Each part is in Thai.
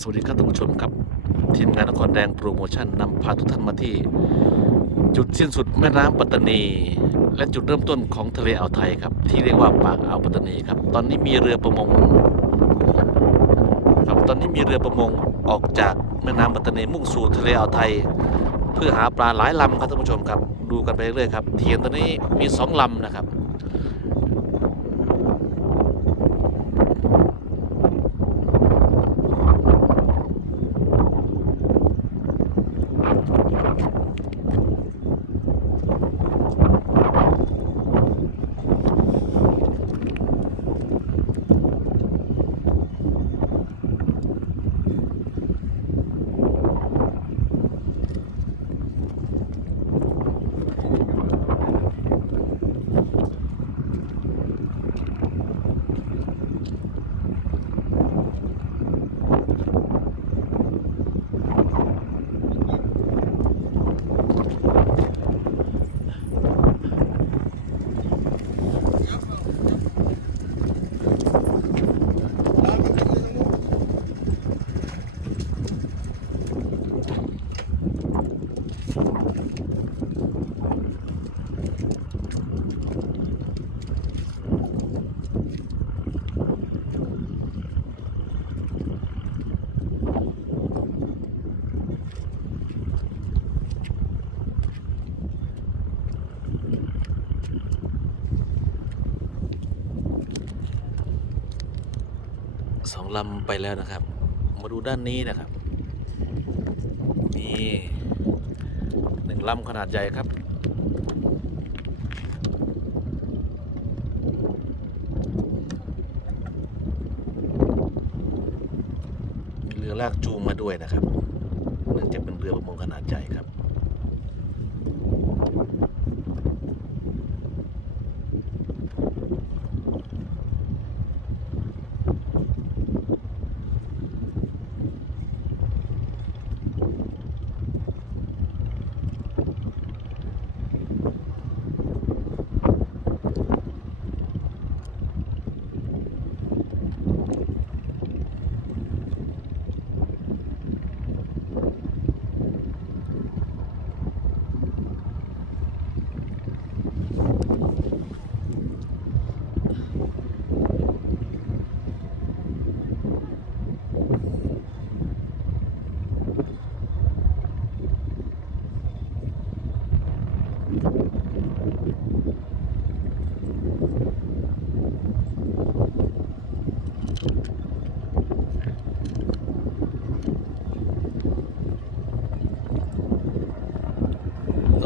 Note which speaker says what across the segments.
Speaker 1: สวัสดีครับท่านผู้ชมครับ ทีมงานนครแดงโปรโมชั่นนำพาทุกท่านมาที่ จุดสิ้นสุดแม่น้ำปัตตานี และจุดเริ่มต้นของทะเลอ่าวไทยครับ ที่เรียกว่าปากอ่าวปัตตานีครับ ตอนนี้มีเรือประมงครับตอนนี้มีเรือประมงออกจากแม่น้ำปัตตานีมุ่งสู่ทะเลอ่าวไทย เพื่อหาปลาหลายลำครับท่านผู้ชมครับ ดูกันไปเรื่อยครับเทียนตอนนี้มีสองลำนะครับ สองลำไปแล้วนะครับ มาดูด้านนี้นะครับ มีหนึ่งลำขนาดใหญ่ครับมีเรือลากจูงมาด้วยนะครับเนื่องจากเป็นเรือประมงขนาดใหญ่ครับ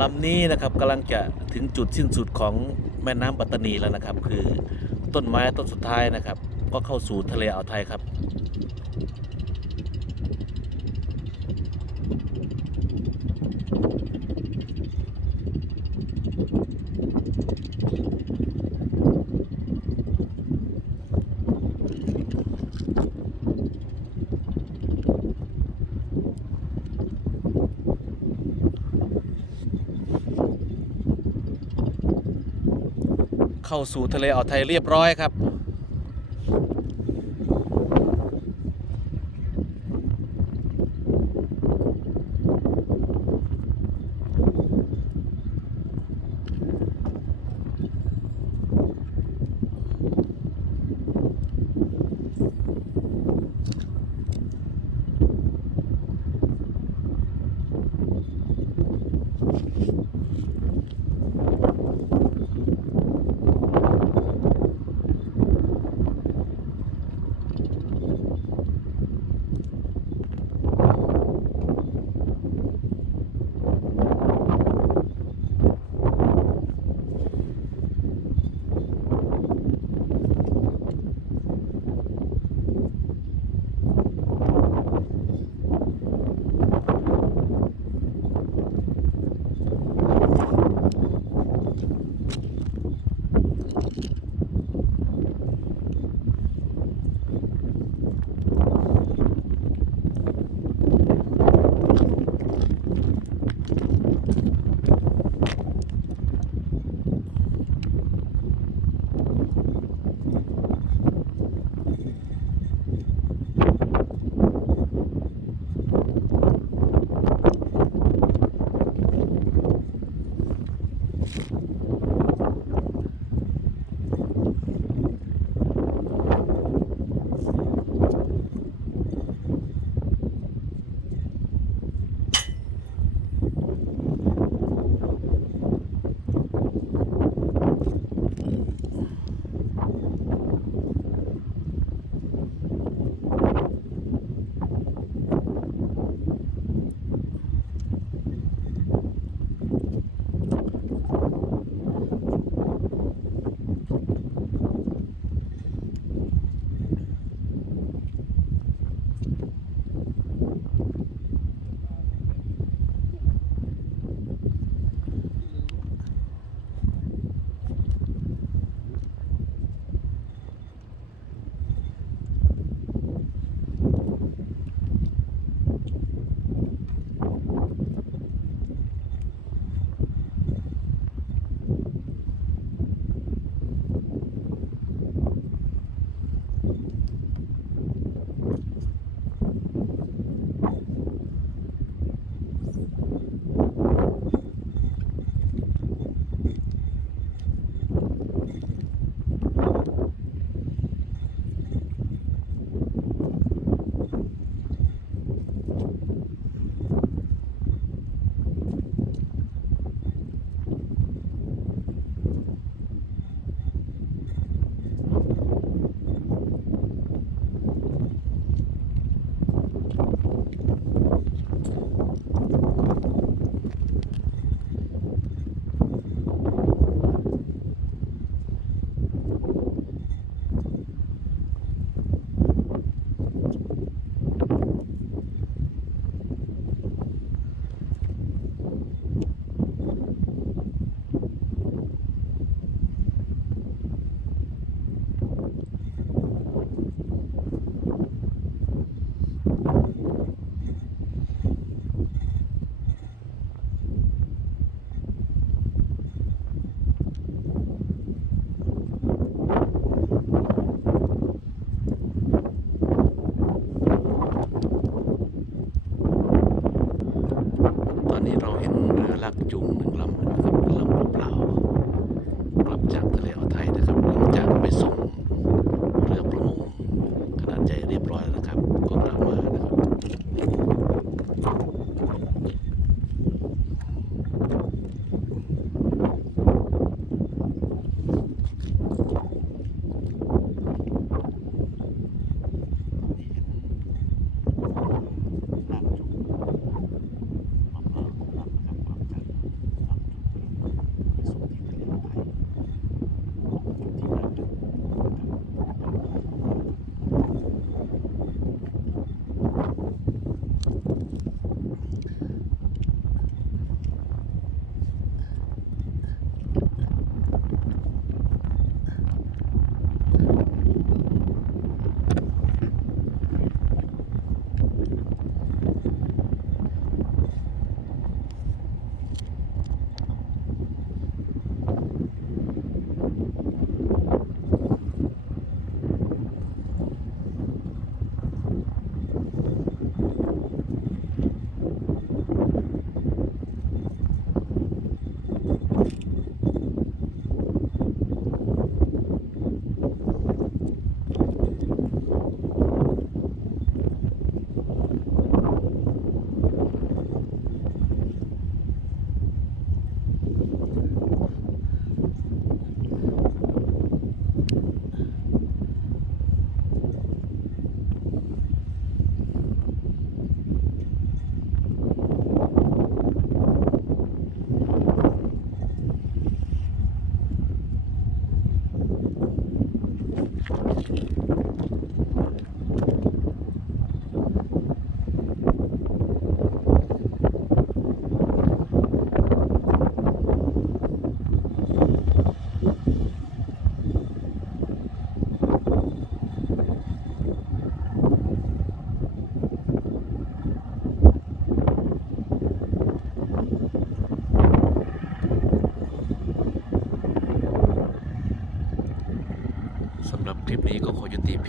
Speaker 1: ลำ นี้นะครับกำลังจะถึงจุดสิ้นสุดของแม่น้ำปัตตานีแล้วนะครับ คือต้นไม้ต้นสุดท้ายนะครับ ก็เข้าสู่ทะเลอ่าวไทยครับ เข้าสู่ทะเลอ่าวไทยเรียบร้อยครับ